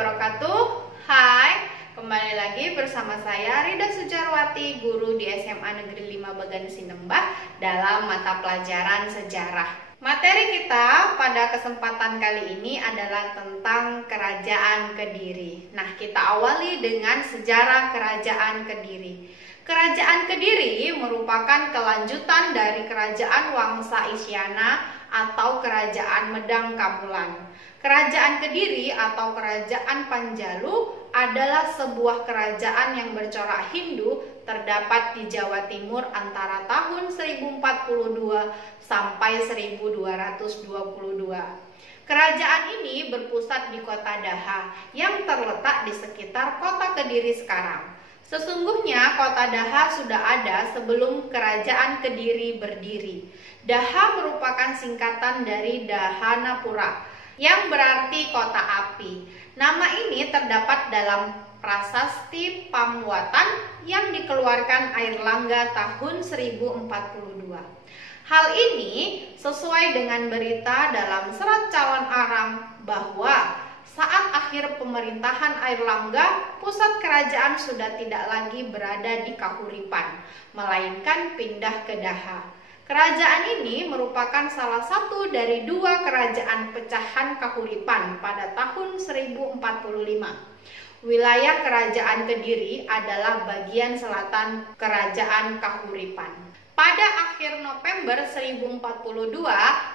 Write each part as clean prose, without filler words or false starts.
wabarakatuh. Hai, kembali lagi bersama saya Rida Sujarwati, guru di SMA Negeri 5 Bagan Sinembah dalam mata pelajaran sejarah. Materi kita pada kesempatan kali ini adalah tentang Kerajaan Kediri. Nah, kita awali dengan sejarah Kerajaan Kediri. Kerajaan Kediri merupakan kelanjutan dari Kerajaan Wangsa Isyana atau Kerajaan Medang Kamulan. Kerajaan Kediri atau Kerajaan Panjalu adalah sebuah kerajaan yang bercorak Hindu terdapat di Jawa Timur antara tahun 1042 sampai 1222. Kerajaan ini berpusat di kota Daha yang terletak di sekitar kota Kediri sekarang. Sesungguhnya kota Daha sudah ada sebelum Kerajaan Kediri berdiri. Daha merupakan singkatan dari Dahanapura yang berarti kota api. Nama ini terdapat dalam prasasti Pamuatan yang dikeluarkan Airlangga tahun 1042. Hal ini sesuai dengan berita dalam Serat Calon Arang bahwa saat akhir pemerintahan Airlangga, pusat kerajaan sudah tidak lagi berada di Kahuripan, melainkan pindah ke Daha. Kerajaan ini merupakan salah satu dari dua kerajaan pecahan Kahuripan pada tahun 1045. Wilayah Kerajaan Kediri adalah bagian selatan Kerajaan Kahuripan. Pada akhir November 1042,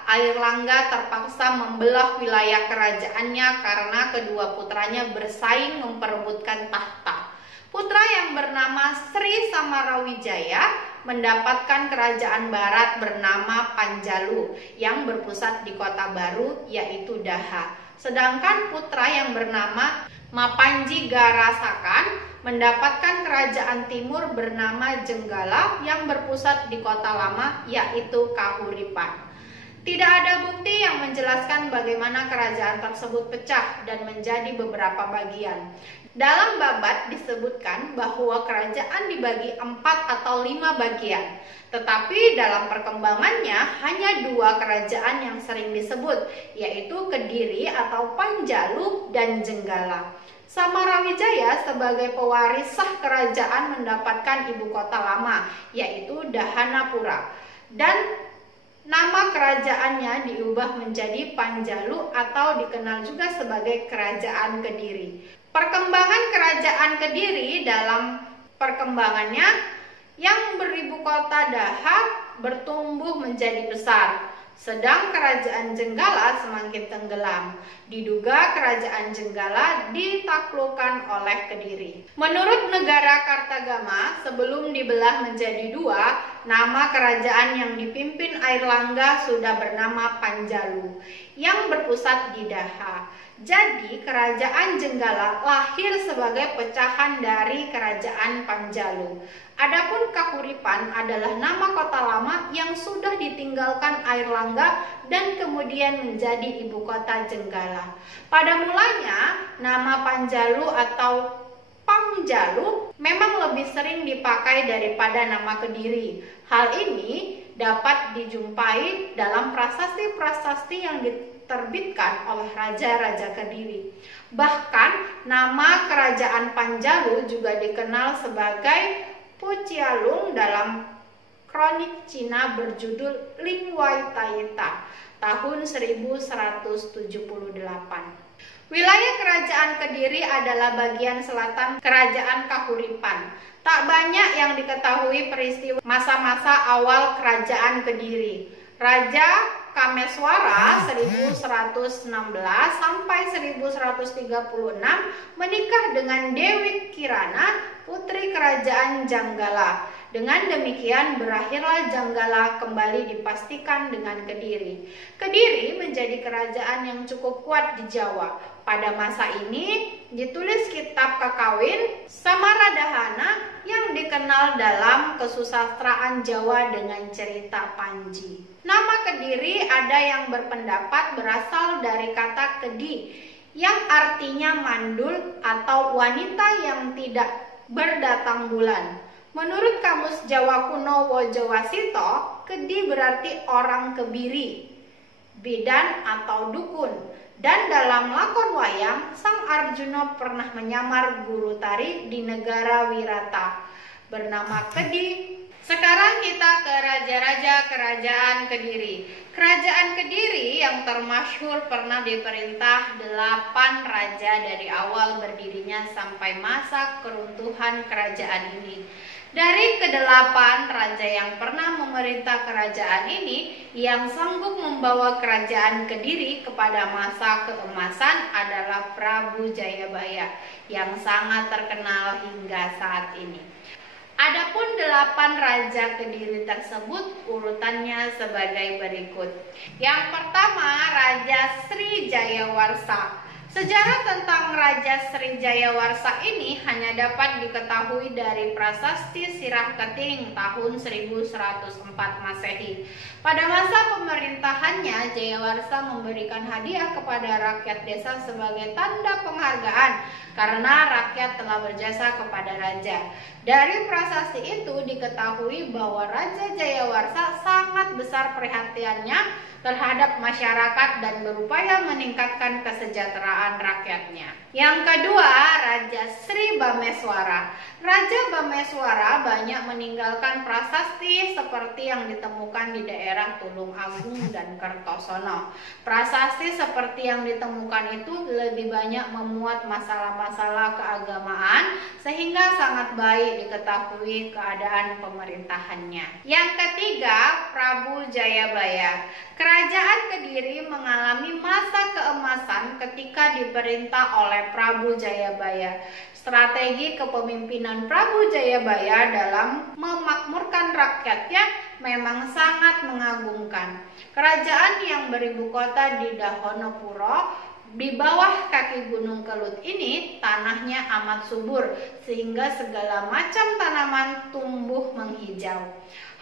Airlangga terpaksa membelah wilayah kerajaannya karena kedua putranya bersaing memperebutkan tahta. Putra yang bernama Sri Samarawijaya mendapatkan kerajaan barat bernama Panjalu yang berpusat di kota baru yaitu Daha. Sedangkan putra yang bernama Mapanji Garasakan mendapatkan kerajaan timur bernama Jenggala yang berpusat di kota lama yaitu Kahuripan. Tidak ada bukti yang menjelaskan bagaimana kerajaan tersebut pecah dan menjadi beberapa bagian. Dalam Babat disebutkan bahwa kerajaan dibagi 4 atau 5 bagian. Tetapi dalam perkembangannya hanya 2 kerajaan yang sering disebut, yaitu Kediri atau Panjalu dan Jenggala. Samarawijaya sebagai pewaris sah kerajaan mendapatkan ibu kota lama, yaitu Dahanapura. Dan nama kerajaannya diubah menjadi Panjalu atau dikenal juga sebagai Kerajaan Kediri. Perkembangan Kerajaan Kediri dalam perkembangannya yang beribu kota Daha bertumbuh menjadi besar, sedang Kerajaan Jenggala semakin tenggelam. Diduga Kerajaan Jenggala ditaklukkan oleh Kediri. Menurut negara Kartagama, sebelum dibelah menjadi 2, nama kerajaan yang dipimpin Airlangga sudah bernama Panjalu, yang berpusat di Daha. Jadi Kerajaan Jenggala lahir sebagai pecahan dari Kerajaan Panjalu. Adapun Kahuripan adalah nama kota lama yang sudah ditinggalkan Airlangga dan kemudian menjadi ibu kota Jenggala. Pada mulanya, nama Panjalu atau Pangjalu memang lebih sering dipakai daripada nama Kediri. Hal ini dapat dijumpai dalam prasasti-prasasti yang diterbitkan oleh raja-raja Kediri. Bahkan nama kerajaan Panjalu juga dikenal sebagai Pucialung dalam kronik Cina berjudul Lingwai Taita tahun 1178. Wilayah Kerajaan Kediri adalah bagian selatan Kerajaan Kahuripan. Tak banyak yang diketahui peristiwa masa-masa awal Kerajaan Kediri. Raja Kameswara 1116 sampai 1136 menikah dengan Dewi Kirana, putri Kerajaan Janggala. Dengan demikian berakhirlah Janggala kembali dipastikan dengan Kediri. Kediri menjadi kerajaan yang cukup kuat di Jawa. Pada masa ini ditulis kitab Kakawin Samaradahana yang dikenal dalam kesusastraan Jawa dengan cerita Panji. Nama Kediri ada yang berpendapat berasal dari kata kedi yang artinya mandul atau wanita yang tidak berdatang bulan. Menurut Kamus Jawa Kuno Wojowasito, kedi berarti orang kebiri, bidan atau dukun. Dan dalam lakon wayang, sang Arjuna pernah menyamar guru tari di negara Wirata bernama Kediri. Sekarang kita ke raja-raja kerajaan Kediri. Kerajaan Kediri yang termasyhur pernah diperintah 8 raja dari awal berdirinya sampai masa keruntuhan kerajaan ini. Dari ke-8 raja yang pernah memerintah kerajaan ini, yang sanggup membawa kerajaan Kediri kepada masa keemasan adalah Prabu Jayabaya yang sangat terkenal hingga saat ini. Adapun 8 raja Kediri tersebut urutannya sebagai berikut. Yang pertama, Raja Sri Jayawarsa. Sejarah tentang Raja Sri Jayawarsa ini hanya dapat diketahui dari prasasti Sirah Keting tahun 1104 Masehi. Pada masa pemerintahannya, Jayawarsa memberikan hadiah kepada rakyat desa sebagai tanda penghargaan karena rakyat telah berjasa kepada raja. Dari prasasti itu diketahui bahwa Raja Jayawarsa sangat besar perhatiannya terhadap masyarakat dan berupaya meningkatkan kesejahteraan rakyatnya. Yang kedua, Raja Sri Bameswara. Raja Bameswara banyak meninggalkan prasasti seperti yang ditemukan di daerah Tulung Agung dan Kertosono. Prasasti seperti yang ditemukan itu lebih banyak memuat masalah-masalah keagamaan sehingga sangat baik diketahui keadaan pemerintahannya. Yang ketiga, Prabu Jayabaya. Kerajaan Kediri mengalami masa keemasan ketika diperintah oleh Prabu Jayabaya. Strategi kepemimpinan Prabu Jayabaya dalam memakmurkan rakyatnya memang sangat mengagumkan. Kerajaan yang beribu kota di Dahonopuro di bawah kaki Gunung Kelut ini tanahnya amat subur sehingga segala macam tanaman tumbuh menghijau.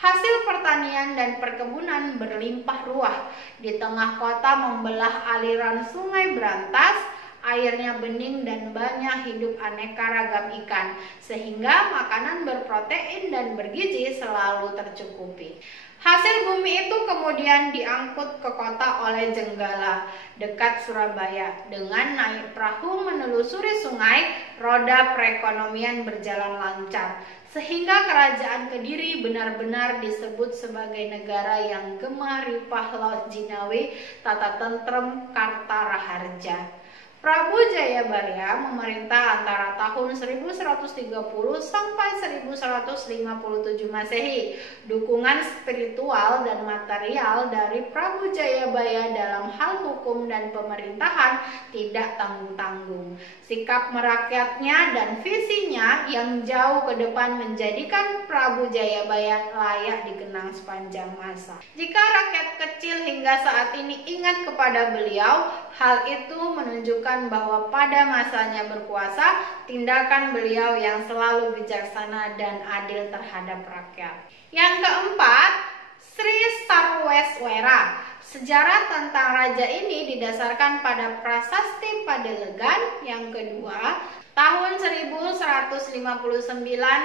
Hasil pertanian dan perkebunan berlimpah ruah. Di tengah kota membelah aliran sungai berantas, airnya bening dan banyak hidup aneka ragam ikan, sehingga makanan berprotein dan bergizi selalu tercukupi. Hasil bumi itu kemudian diangkut ke kota oleh Jenggala dekat Surabaya. Dengan naik perahu menelusuri sungai, roda perekonomian berjalan lancar, sehingga kerajaan Kediri benar-benar disebut sebagai negara yang gemah ripah laut jinawi, tata tentrem karta raharja. Prabu Jayabaya memerintah antara tahun 1130 sampai 1157 Masehi. Dukungan spiritual dan material dari Prabu Jayabaya dalam hal hukum dan pemerintahan tidak tanggung-tanggung. Sikap merakyatnya dan visinya yang jauh ke depan menjadikan Prabu Jayabaya layak dikenang sepanjang masa. Jika rakyat kecil hingga saat ini ingat kepada beliau, hal itu menunjukkan bahwa pada masanya berkuasa, tindakan beliau yang selalu bijaksana dan adil terhadap rakyat. Yang keempat, Sri Sarweswera. Sejarah tentang raja ini didasarkan pada prasasti Padelegan. Yang kedua, tahun 1159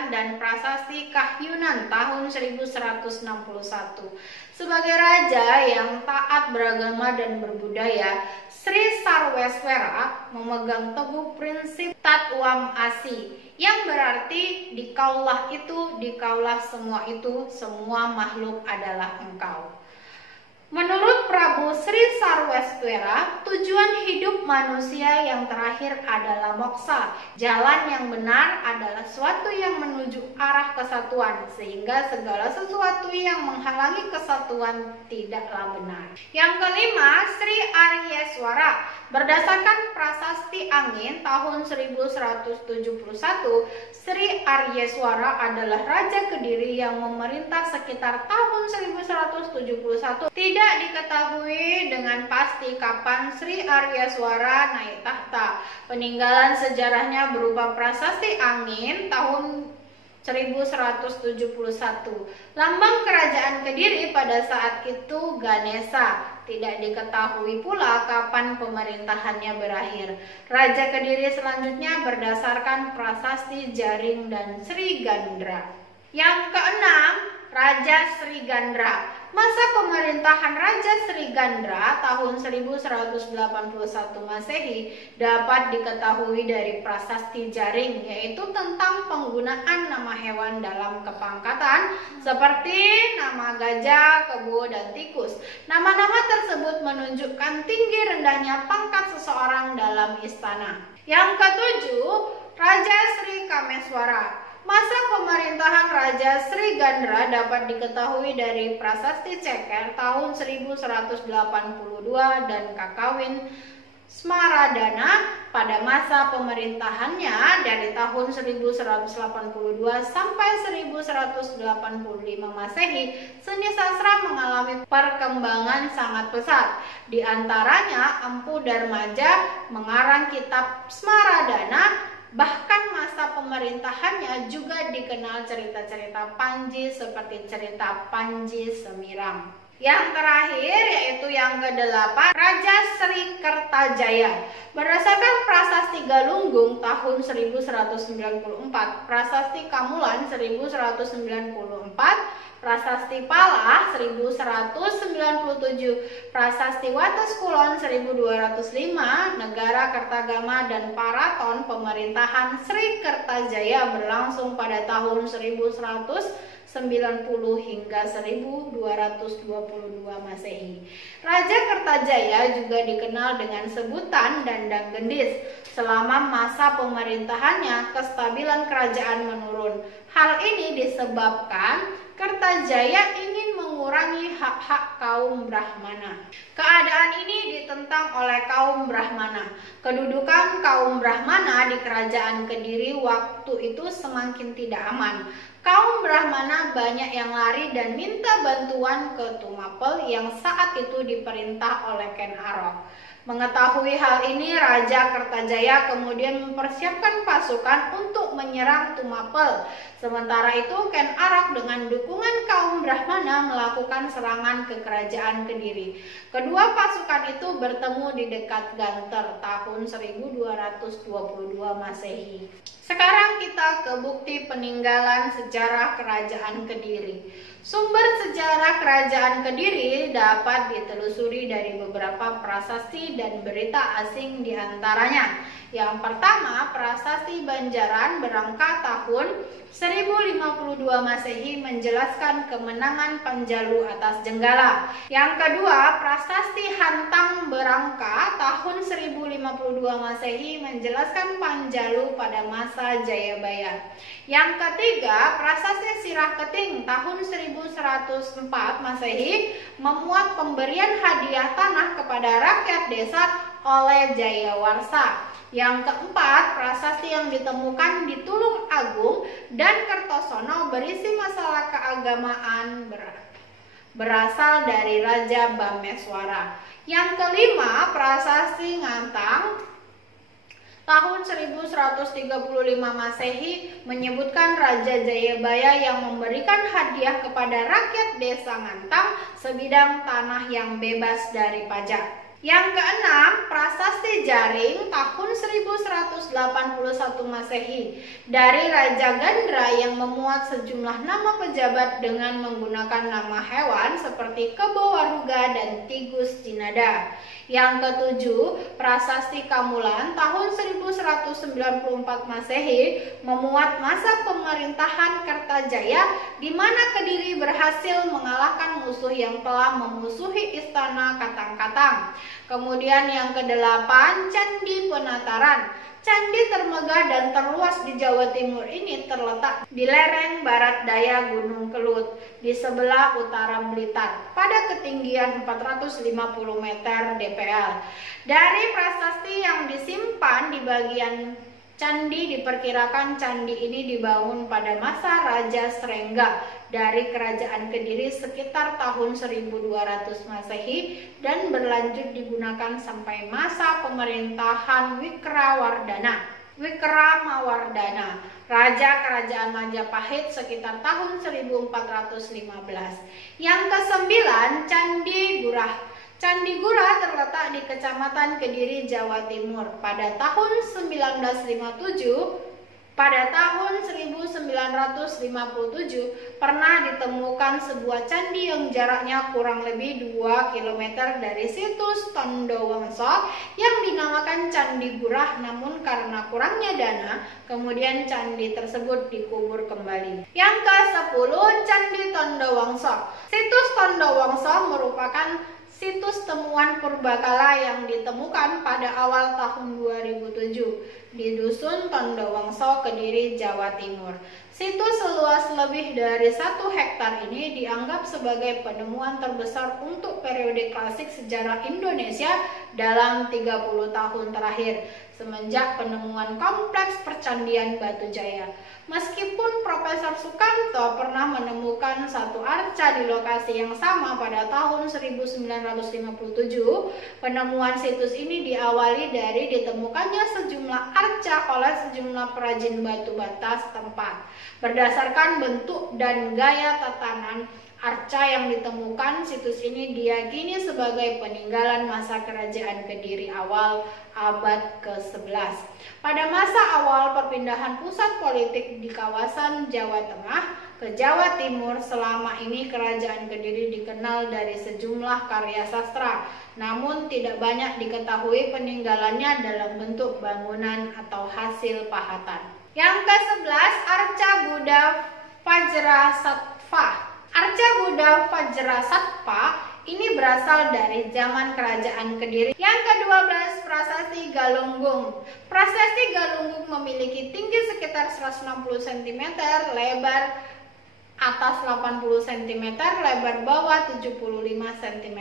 dan prasasti Kahyunan tahun 1161. Sebagai raja yang taat beragama dan berbudaya, Sri Sarweswera memegang teguh prinsip Tatwam Asi, yang berarti dikaulah itu, dikaulah semua itu, semua makhluk adalah engkau. Menurut Prabu Sri Sarweswera, tujuan hidup manusia yang terakhir adalah moksa. Jalan yang benar adalah suatu yang menuju arah kesatuan, sehingga segala sesuatu yang menghalangi kesatuan tidaklah benar. Yang kelima, Sri Aryeswara. Berdasarkan prasasti Angin tahun 1171, Sri Aryeswara adalah Raja Kediri yang memerintah sekitar tahun 1171. Tidak diketahui dengan pasti kapan Sri Aryeswara naik tahta. Peninggalan sejarahnya berupa prasasti Angin tahun 1171. Lambang kerajaan Kediri pada saat itu Ganesha. Tidak diketahui pula kapan pemerintahannya berakhir. Raja Kediri selanjutnya berdasarkan prasasti Jaring dan Sri Gandra. Yang keenam, Raja Srigandra. Masa pemerintahan Raja Srigandra tahun 1181 Masehi dapat diketahui dari prasasti Jaring, yaitu tentang penggunaan nama hewan dalam kepangkatan seperti nama gajah, kebo, dan tikus. Nama-nama tersebut menunjukkan tinggi rendahnya pangkat seseorang dalam istana. Yang ketujuh, Raja Sri Kameswara. Masa pemerintahan Raja Srigandra dapat diketahui dari prasasti Ceker tahun 1182 dan Kakawin Smaradana pada masa pemerintahannya dari tahun 1182 sampai 1185 Masehi. Seni sastra mengalami perkembangan sangat pesat. Di antaranya Empu Darmaja mengarang kitab Smaradana. Bahkan masa pemerintahannya juga dikenal cerita-cerita Panji seperti cerita Panji Semirang. Yang terakhir yaitu yang ke-8, Raja Sri Kertajaya. Berdasarkan prasasti Galunggung tahun 1194, prasasti Kamulan 1194, prasasti Palah 1197, prasasti Wates Kulon 1205, negara Kertagama dan Paraton pemerintahan Sri Kertajaya berlangsung pada tahun 1190 hingga 1222 Masehi. Raja Kertajaya juga dikenal dengan sebutan Dandang Gendis. Selama masa pemerintahannya, kestabilan kerajaan menurun. Hal ini disebabkan Kertajaya ingin mengurangi hak-hak kaum Brahmana. Keadaan ini ditentang oleh kaum Brahmana. Kedudukan kaum Brahmana di kerajaan Kediri waktu itu semakin tidak aman. Kaum Brahmana banyak yang lari dan minta bantuan ke Tumapel yang saat itu diperintah oleh Ken Arok. Mengetahui hal ini, Raja Kertajaya kemudian mempersiapkan pasukan untuk menyerang Tumapel. Sementara itu, Ken Arok dengan dukungan kaum Brahmana melakukan serangan ke kerajaan Kediri. Kedua pasukan itu bertemu di dekat Ganter tahun 1222 Masehi. Sekarang kita ke bukti peninggalan sejarah kerajaan Kediri. Sumber sejarah kerajaan Kediri dapat ditelusuri dari beberapa prasasti dan berita asing di antaranya. Yang pertama, prasasti Banjaran berangka tahun 1052 Masehi menjelaskan kemenangan Panjalu atas Jenggala. Yang kedua, prasasti Hantang berangka tahun 1052 Masehi menjelaskan Panjalu pada masa Jayabaya. Yang ketiga, prasasti Sirah Keting tahun 1104 Masehi memuat pemberian hadiah tanah kepada rakyat desa oleh Jayawarsa. Yang keempat, prasasti yang ditemukan di Tulung Agung dan Kertosono berisi masalah keagamaan berasal dari Raja Bameswara. Yang kelima, prasasti Ngantang tahun 1135 Masehi menyebutkan Raja Jayabaya yang memberikan hadiah kepada rakyat desa Ngantang sebidang tanah yang bebas dari pajak. Yang keenam, prasasti Jaring tahun 1181 Masehi dari Raja Gandra yang memuat sejumlah nama pejabat dengan menggunakan nama hewan seperti Kebo Waruga dan Tigus Jinada. Yang ketujuh, prasasti Kamulan tahun 1194 Masehi memuat masa pemerintahan Kertajaya di mana Kediri berhasil mengalahkan musuh yang telah memusuhi istana Katang-Katang. Kemudian yang kedelapan, Candi Penataran. Candi termegah dan terluas di Jawa Timur ini terletak di lereng barat daya Gunung Kelut di sebelah utara Blitar pada ketinggian 450 meter DPL. Dari prasasti yang disimpan di bagian candi diperkirakan candi ini dibangun pada masa Raja Srengga dari kerajaan Kediri sekitar tahun 1200 Masehi dan berlanjut digunakan sampai masa pemerintahan Wikramawardhana, Raja Kerajaan Majapahit sekitar tahun 1415. Yang kesembilan, Candi Gurah. Candi Gurah terletak di Kecamatan Kediri, Jawa Timur. Pada tahun 1957, Pada tahun 1957 pernah ditemukan sebuah candi yang jaraknya kurang lebih 2 km dari situs Tondo Wangso yang dinamakan Candi Gurah, namun karena kurangnya dana, kemudian candi tersebut dikubur kembali. Yang ke-10, Candi Tondo Wangso. Situs Tondo Wangso merupakan situs temuan purbakala yang ditemukan pada awal tahun 2007 di Dusun Tondo Wangso, Kediri, Jawa Timur. Situs seluas lebih dari 1 hektar ini dianggap sebagai penemuan terbesar untuk periode klasik sejarah Indonesia dalam 30 tahun terakhir semenjak penemuan kompleks percandian Batu Jaya. Meskipun Profesor Sukanto pernah menemukan satu arca di lokasi yang sama pada tahun 1957, penemuan situs ini diawali dari ditemukannya sejumlah arca oleh sejumlah perajin batu bata setempat. Berdasarkan bentuk dan gaya tatanan arca yang ditemukan, situs ini diyakini sebagai peninggalan masa kerajaan Kediri awal abad ke-11. Pada masa awal perpindahan pusat politik di kawasan Jawa Tengah ke Jawa Timur, selama ini kerajaan Kediri dikenal dari sejumlah karya sastra, namun tidak banyak diketahui peninggalannya dalam bentuk bangunan atau hasil pahatan. Yang ke-11, Arca Buddha Vajrasattva. Arca Buddha Vajrasattva ini berasal dari zaman kerajaan Kediri. Yang ke-12, Prasasti Galunggung. Prasasti Galunggung memiliki tinggi sekitar 160 cm, lebar atas 80 cm, lebar bawah 75 cm.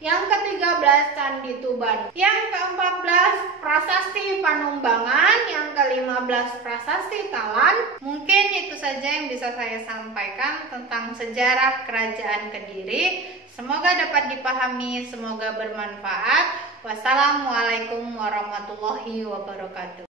Yang ke-13, Candi Tuban. Yang ke-14, Prasasti Panumbangan. Yang ke-15, Prasasti Talan. Mungkin itu saja yang bisa saya sampaikan tentang sejarah kerajaan Kediri. Semoga dapat dipahami, semoga bermanfaat. Wassalamualaikum warahmatullahi wabarakatuh.